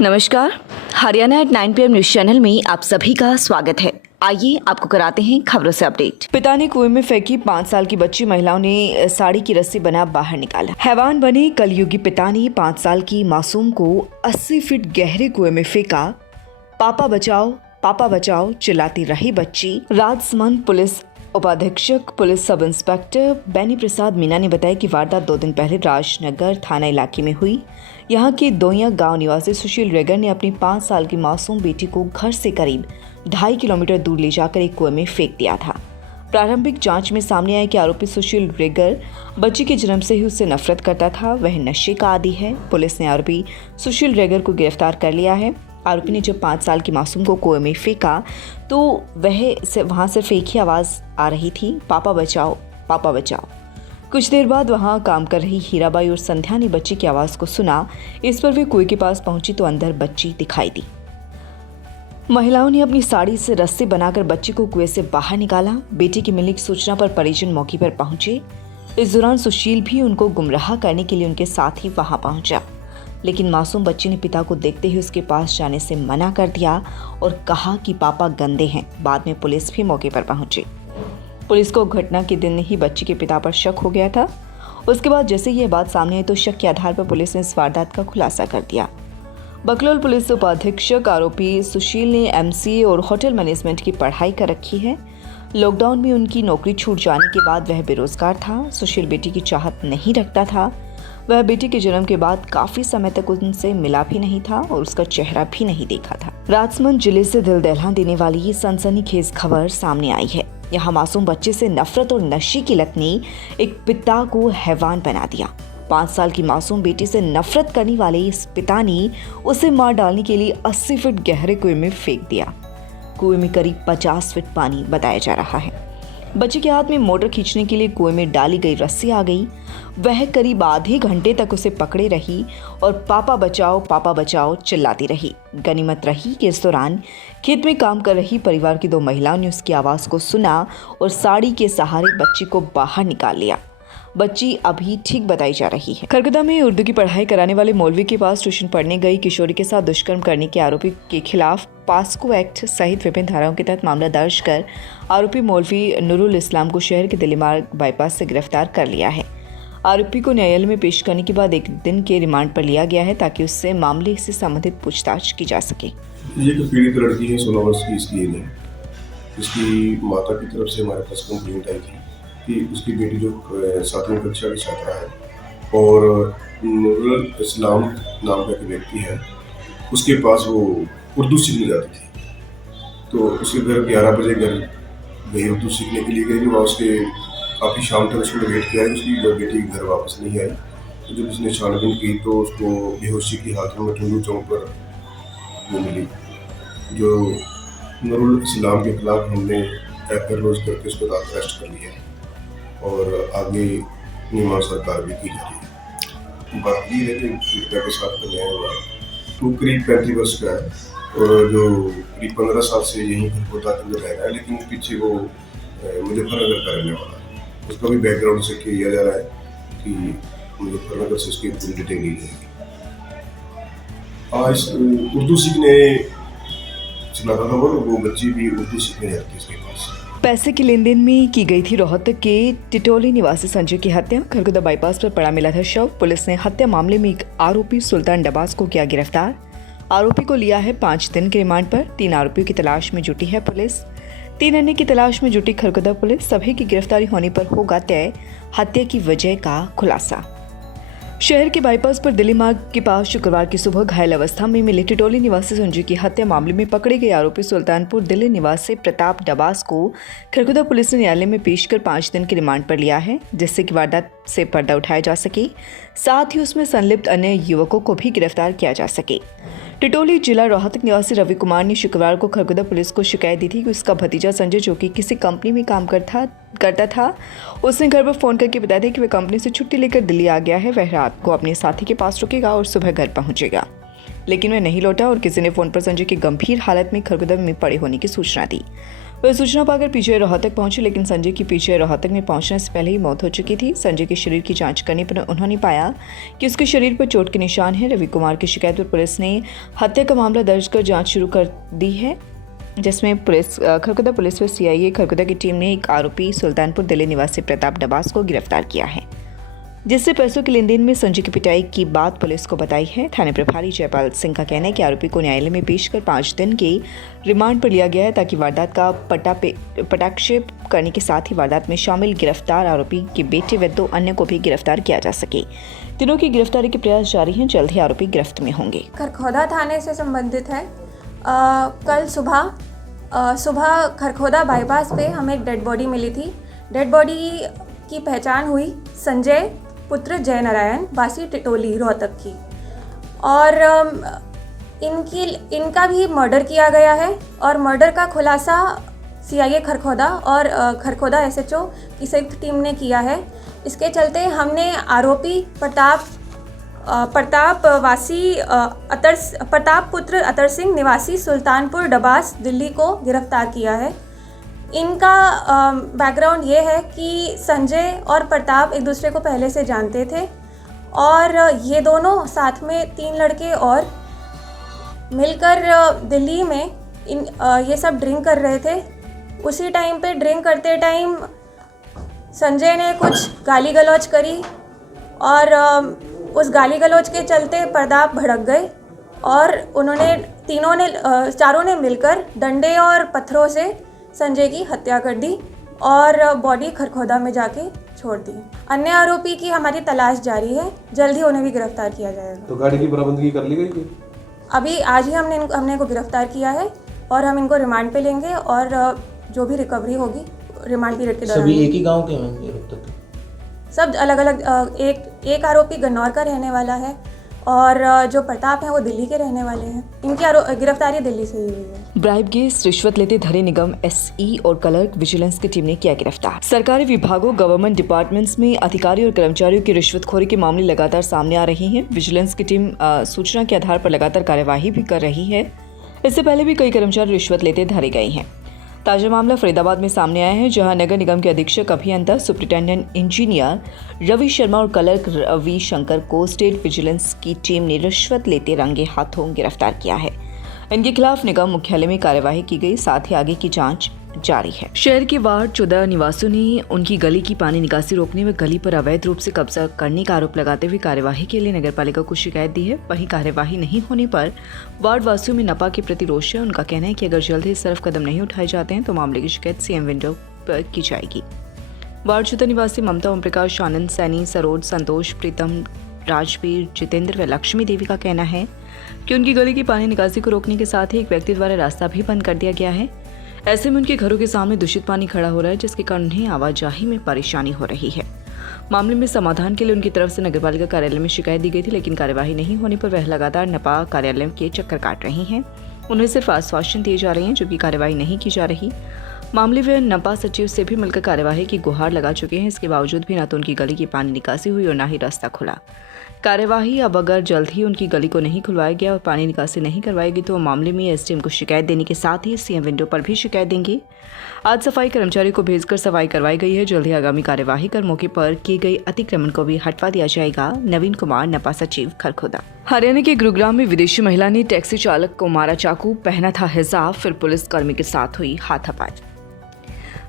नमस्कार, Haryana at 9 PM news channel में आप सभी का स्वागत है। आइए आपको कराते हैं खबरों से अपडेट। पिता ने कुएं में फेंकी 5 साल की बच्ची, महिलाओं ने साड़ी की रस्सी बना बाहर निकाला। हैवान बने कलयुगी पिता ने 5 साल की मासूम को 80 फीट गहरे कुएं में फेंका। पापा बचाओ चिल्लाती रही बच्ची। राजसमंद पुलिस उपाधीक्षक police sub inspector Beni Prasad Meena ने बताया कि वारदात 2 दिन पहले राजनगर थाना इलाके में हुई। यहाँ के दोइया गांव निवासी सुशील रेगर ने अपनी 5 साल की मासूम बेटी को घर से करीब 2.5 किलोमीटर दूर ले जाकर एक कुएं में फेंक दिया था। प्रारंभिक जांच में सामने आया कि आरोपी सुशील रेगर बच्ची के जन्म से ही उससे नफरत करता था। वह नशे का आदी है। पुलिस ने आरोपी सुशील रेगर को गिरफ्तार कर लिया है। आरोपी ने जब 5 साल की मासूम को कुएं में फेंका तो वहां से एक ही आवाज आ रही थी, पापा बचाओ। कुछ देर बाद वहां काम कर रही हीराबाई और संध्या ने बच्ची की आवाज को सुना। इस पर वे कुएं के पास पहुंची तो अंदर बच्ची दिखाई दी। महिलाओं ने अपनी साड़ी से रस्सी बनाकर बच्ची को कुएं से बाहर निकाला। बेटी की मिलने की सूचना पर परिजन मौके पर पहुंचे। इस दौरान सुशील भी उनको गुमराह करने के लिए उनके साथ ही वहां पहुंचा, लेकिन मासूम बच्ची ने पिता को देखते ही उसके पास जाने से मना कर दिया और कहा कि पापा गंदे हैं। बाद में पुलिस भी मौके पर पहुंची। पुलिस को घटना के दिन ही बच्ची के पिता पर शक हो गया था। उसके बाद जैसे यह बात सामने आई तो शक के आधार पर पुलिस ने इस वारदात का खुलासा कर दिया। बकलोल पुलिस उपाधीक्षक आरोपी सुशील ने MCA और होटल मैनेजमेंट की पढ़ाई कर रखी है। लॉकडाउन में उनकी नौकरी छूट जाने के बाद वह बेरोजगार था। सुशील बेटी की चाहत नहीं रखता था। वह बेटी के जन्म के बाद काफी समय तक उनसे मिला भी नहीं था और उसका चेहरा भी नहीं देखा था। राजसमंद जिले से दिल दहला देने वाली ये सनसनीखेज खबर सामने आई है। यहाँ मासूम बच्चे से नफरत और नशे की लत ने एक पिता को हैवान बना दिया। 5 साल की मासूम बेटी से नफरत करने वाले इस पिता ने उसे मार डालने के लिए 80 फीट गहरे कुएं में फेंक दिया। कुएं में करीब 50 फीट पानी बताया जा रहा है। बच्चे के हाथ में मोटर खींचने के लिए कुएं में डाली गई रस्सी आ गई। वह करीब आधे घंटे तक उसे पकड़े रही और पापा बचाओ चिल्लाती रही। गनीमत रही कि इस दौरान खेत में काम कर रही परिवार की 2 महिलाओं ने उसकी आवाज़ को सुना और साड़ी के सहारे बच्ची को बाहर निकाल लिया। बच्ची अभी ठीक बताई जा रही है। खरगोदा में उर्दू की पढ़ाई कराने वाले मौलवी के पास ट्यूशन पढ़ने गई किशोरी के साथ दुष्कर्म करने के आरोपी के खिलाफ पास्को एक्ट सहित विभिन्न धाराओं के तहत मामला दर्ज कर आरोपी मौलवी नूरुल इस्लाम को शहर के दिल्ली मार्ग बाईपास से गिरफ्तार कर लिया है। आरोपी को न्यायालय में पेश करने के बाद 1 दिन के रिमांड पर लिया गया है ताकि उससे मामले से संबंधित पूछताछ की जा सके। ये एक पीड़ित लड़की है, 16 वर्ष की इसकी एज है। इसकी माता की तरफ से हमारे पास कंप्लेंट आई थी कि उसकी बेटी जो 7वीं कक्षा की छात्रा है और नूरुल इस्लाम नाम का एक व्यक्ति है, उसके पास वो उर्दू सीखने जाती थी। तो उसके घर 11 बजे घर गई, उर्दू सीखने के लिए गई। वहाँ उसके काफ़ी शाम तक उसने वेट किया है, उसकी बेटी घर वापस नहीं आई। तो जब उसने छानबीन की तो उसको बेहोशी की हालत में टुंडू चौक पर वो मिली, जो नूरुल इस्लाम के खिलाफ हमने एफआईआर रोज करके उसको अरेस्ट कर लिया और आगे नियमानुसार कार्रवाई की जा रही है। बात ये है कि पीड़िता के साथ में नया हुआ वो करीब 35 वर्ष का है और जो करीब 15 साल से यहीं खरगोदा के अंदर रह रहा है, लेकिन पीछे वो मुजफ्फरनगर का रहने वाला है। उसका भी बैकग्राउंड से किया जा रहा है कि मुजफ्फरनगर से उसकी पूरी डिटेल ली जाएगी। आज उर्दू सीखने चला था वो बच्ची भी उर्दू सीखने जाती है इसके पास। पैसे के लेन देन में की गई थी रोहतक के टिटोली निवासी संजय की हत्या। खरगोदा बाईपास पर पड़ा मिला था शव। पुलिस ने हत्या मामले में एक आरोपी सुल्तान डबास को किया गिरफ्तार। आरोपी को लिया है 5 दिन के रिमांड पर। 3 आरोपियों की तलाश में जुटी है पुलिस। 3 अन्य की तलाश में जुटी खरगोदा पुलिस। सभी की गिरफ्तारी होने पर होगा तय हत्या की वजह का खुलासा। शहर के बाईपास पर दिल्ली मार्ग के पास शुक्रवार की सुबह घायल अवस्था में मिले टिटोली निवासी संजू की हत्या मामले में पकड़े गए आरोपी सुल्तानपुर दिल्ली निवासी प्रताप डबास को खरगोदा पुलिस ने न्यायालय में पेश कर 5 दिन के रिमांड पर लिया है, जिससे कि वारदात से पर्दा उठाया जा सके, साथ ही उसमें संलिप्त अन्य युवकों को भी गिरफ्तार किया जा सके। टिटोली जिला रोहतक निवासी रवि कुमार ने शुक्रवार को खरगोदा पुलिस को शिकायत दी थी कि उसका भतीजा संजय, जो कि किसी कंपनी में काम करता था, उसने घर पर फोन करके बताया था कि वह कंपनी से छुट्टी लेकर दिल्ली आ गया है। वह रात को अपने साथी के पास रुकेगा और सुबह घर पहुंचेगा, लेकिन वह नहीं लौटा और किसी ने फोन पर संजय की गंभीर हालत में खरगोदा में पड़े होने की सूचना दी। वह सूचना पाकर पीजीआई रोहतक पहुंचे, लेकिन संजय की पीजीआई रोहतक में पहुंचने से पहले ही मौत हो चुकी थी। संजय के शरीर की जांच करने पर उन्होंने पाया कि उसके शरीर पर चोट के निशान हैं। रवि कुमार की शिकायत पर पुलिस ने हत्या का मामला दर्ज कर जांच शुरू कर दी है, जिसमें खरखोदा पुलिस व सीआईए खरखोदा की टीम ने एक आरोपी सुल्तानपुर दिल्ली निवासी प्रताप डबास को गिरफ्तार किया है, जिससे पैसों के लेन देन में संजय की पिटाई की बात पुलिस को बताई है। थाना प्रभारी जयपाल सिंह का कहना है कि आरोपी को न्यायालय में पेश कर 5 दिन के रिमांड पर लिया गया है, ताकि वारदात का पटाक्षेप करने के साथ ही वारदात में शामिल गिरफ्तार आरोपी के बेटे व 2 अन्य को भी गिरफ्तार किया जा सके। तीनों की गिरफ्तारी के प्रयास जारी हैं, जल्द ही आरोपी गिरफ्त में होंगे। खरखोदा थाने से संबंधित है। कल सुबह खरखोदा बाईपास पे हमें एक डेड बॉडी मिली थी। डेड बॉडी की पहचान हुई संजय पुत्र जय नारायण वासी टिटोली रोहतक की, और इनका भी मर्डर किया गया है। और मर्डर का खुलासा सीआईए खरखोदा और खरखोदा एसएचओ की संयुक्त टीम ने किया है। इसके चलते हमने आरोपी प्रताप पुत्र अतर सिंह निवासी सुल्तानपुर डबास दिल्ली को गिरफ्तार किया है। इनका बैकग्राउंड ये है कि संजय और प्रताप एक दूसरे को पहले से जानते थे, और ये दोनों साथ में 3 लड़के और मिलकर दिल्ली में ये सब ड्रिंक कर रहे थे। उसी टाइम पे ड्रिंक करते टाइम संजय ने कुछ गाली गलौज करी, और उस गाली गलौज के चलते प्रताप भड़क गए, और चारों ने मिलकर डंडे और पत्थरों से संजय की हत्या कर दी और बॉडी खरखोदा में जाके छोड़ दी। अन्य आरोपी की हमारी तलाश जारी है, जल्द ही उन्हें भी गिरफ्तार किया जाएगा। तो गाड़ी की बरामदगी कर ली गई है? अभी आज ही हमने इनको गिरफ्तार किया है, और हम इनको रिमांड पे लेंगे, और जो भी रिकवरी होगी रिमांड पीरियड के दौरान। सभी एक ही गांव के हैं अब तक? सब अलग अलग। एक आरोपी गन्नौर का रहने वाला है, और जो प्रताप हैं वो दिल्ली के रहने वाले हैं। इनकी गिरफ्तारी दिल्ली से ही हुई है। ब्राइब केस रिश्वत लेते धरे निगम एसई और क्लर्क विजिलेंस की टीम ने किया गिरफ्तार। सरकारी विभागों गवर्नमेंट डिपार्टमेंट्स में अधिकारी और कर्मचारियों की रिश्वतखोरी के मामले लगातार सामने आ रही हैं। विजिलेंस की टीम सूचना के आधार पर लगातार कार्यवाही भी कर रही है। इससे पहले भी कई कर्मचारी रिश्वत लेते धरे गए हैं। ताजा मामला फरीदाबाद में सामने आया है, जहां नगर निगम के अधीक्षक अभियंता सुपरिटेंडेंट इंजीनियर रवि शर्मा और क्लर्क रवि शंकर को स्टेट विजिलेंस की टीम ने रिश्वत लेते रंगे हाथों गिरफ्तार किया है। इनके खिलाफ निगम मुख्यालय में कार्यवाही की गई, साथ ही आगे की जांच जारी है। शहर के वार्ड 14 निवासियों ने उनकी गली की पानी निकासी रोकने व गली पर अवैध रूप से कब्जा करने का आरोप लगाते हुए कार्यवाही के लिए नगरपालिका को शिकायत दी है। वहीं कार्यवाही नहीं होने पर वार्ड वासियों में नपा के प्रति रोष है। उनका कहना है कि अगर जल्द ही सख्त कदम नहीं उठाए जाते हैं तो मामले की शिकायत सीएम विंडो पर की जाएगी। वार्ड 14 निवासी ममता, ओम प्रकाश, आनंद, सैनी, सरोज, संतोष, प्रीतम, राजवीर, जितेंद्र व लक्ष्मी देवी का कहना है कि उनकी गली की पानी निकासी को रोकने के साथ ही एक व्यक्ति द्वारा रास्ता भी बंद कर दिया गया है। ऐसे में उनके घरों के सामने दूषित पानी खड़ा हो रहा है, जिसके कारण उन्हें आवाजाही में परेशानी हो रही है। मामले में समाधान के लिए उनकी तरफ से नगरपालिका कार्यालय में शिकायत दी गई थी, लेकिन कार्यवाही नहीं होने पर वह लगातार नपा कार्यालय के चक्कर काट रही हैं। उन्हें सिर्फ आश्वासन दिए जा रहे हैं, जो कि कार्यवाही नहीं की जा रही। मामले में नपा सचिव से भी मिलकर कार्यवाही की गुहार लगा चुके हैं। इसके बावजूद भी न तो उनकी गली की पानी निकासी हुई और न ही रास्ता खुला। कार्यवाही अब अगर जल्द ही उनकी गली को नहीं खुलवाया गया और पानी निकासी नहीं करवाएगी तो मामले में एसडीएम को शिकायत देने के साथ ही सीएम विंडो पर भी शिकायत देंगे। आज सफाई कर्मचारी को भेजकर सफाई करवाई गई है। जल्द ही आगामी कार्यवाही कर मौके पर किए गए अतिक्रमण को भी हटवा दिया जाएगा। नवीन कुमार, नपा सचिव, खरखोदा। हरियाणा के गुरुग्राम में विदेशी महिला ने टैक्सी चालक को मारा चाकू, पहना था हिजाब, फिर पुलिस कर्मी के साथ हुई हाथापाई।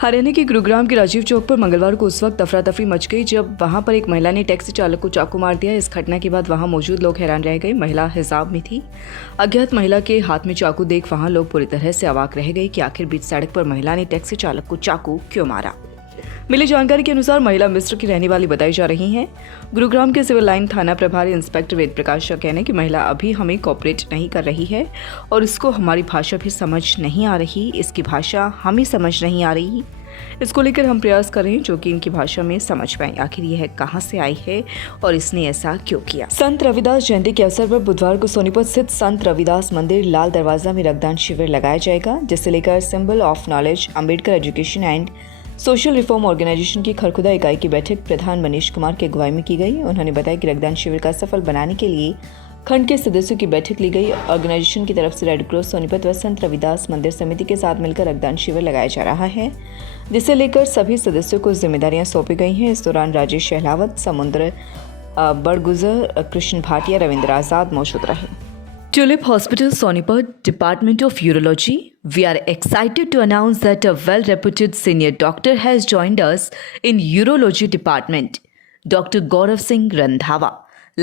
हरियाणा के गुरुग्राम के राजीव चौक पर मंगलवार को उस वक्त अफरा तफरी मच गई जब वहां पर एक महिला ने टैक्सी चालक को चाकू मार दिया। इस घटना के बाद वहां मौजूद लोग हैरान रह गए। महिला हिजाब में थी। अज्ञात महिला के हाथ में चाकू देख वहां लोग पूरी तरह से अवाक रह गए कि आखिर बीच सड़क पर महिला ने टैक्सी चालक को चाकू क्यों मारा। मिली जानकारी के अनुसार महिला मिस्र की रहने वाली बताई जा रही हैं। गुरुग्राम के सिविल लाइन थाना प्रभारी इंस्पेक्टर वेद प्रकाश का कहना है कि महिला अभी हमें कोऑपरेट नहीं कर रही है और इसको हमारी भाषा भी समझ नहीं आ रही, इसकी भाषा हमें समझ नहीं आ रही। इसको लेकर हम प्रयास कर रहे हैं जो कि इनकी भाषा में समझ पाएं आखिर यह कहां से आई है और इसने ऐसा क्यों किया। संत रविदास जयंती के अवसर पर बुधवार को सोनीपत स्थित संत रविदास मंदिर लाल दरवाजा में रक्तदान शिविर लगाया जाएगा, जिसे लेकर symbol of knowledge Ambedkar education and social reform organization की खरखोदा इकाई की बैठक प्रधान मनीष कुमार की अगुवाई में की गई। उन्होंने बताया कि रक्तदान शिविर का सफल बनाने के लिए खंड के सदस्यों की बैठक ली गई। ऑर्गेनाइजेशन की तरफ से रेड क्रॉस सोनीपत व संत रविदास मंदिर समिति के साथ मिलकर रक्तदान शिविर लगाया जा रहा है, जिसे लेकर सभी सदस्यों को जिम्मेदारियां सौंपी गई हैं। इस दौरान राजेश शहलावत, समुद्र बड़गुजर, कृष्ण भाटिया, रविंद्र आजाद मौजूद रहे। Tulip Hospital Sonipat, Department of Urology. We are excited to announce that a well-reputed senior doctor has joined us in Urology Department. Dr. Gaurav Singh Randhawa,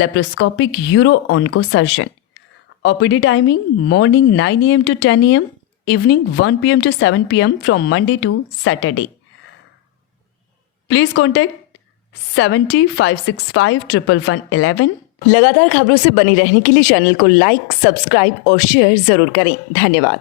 laparoscopic uro-oncosurgeon. OPD timing morning 9 a.m. to 10 a.m., evening 1 p.m. to 7 p.m. from Monday to Saturday. Please contact 70-565-11111. लगातार खबरों से बनी रहने के लिए channel को like, subscribe और share जरूर करें। धन्यवाद।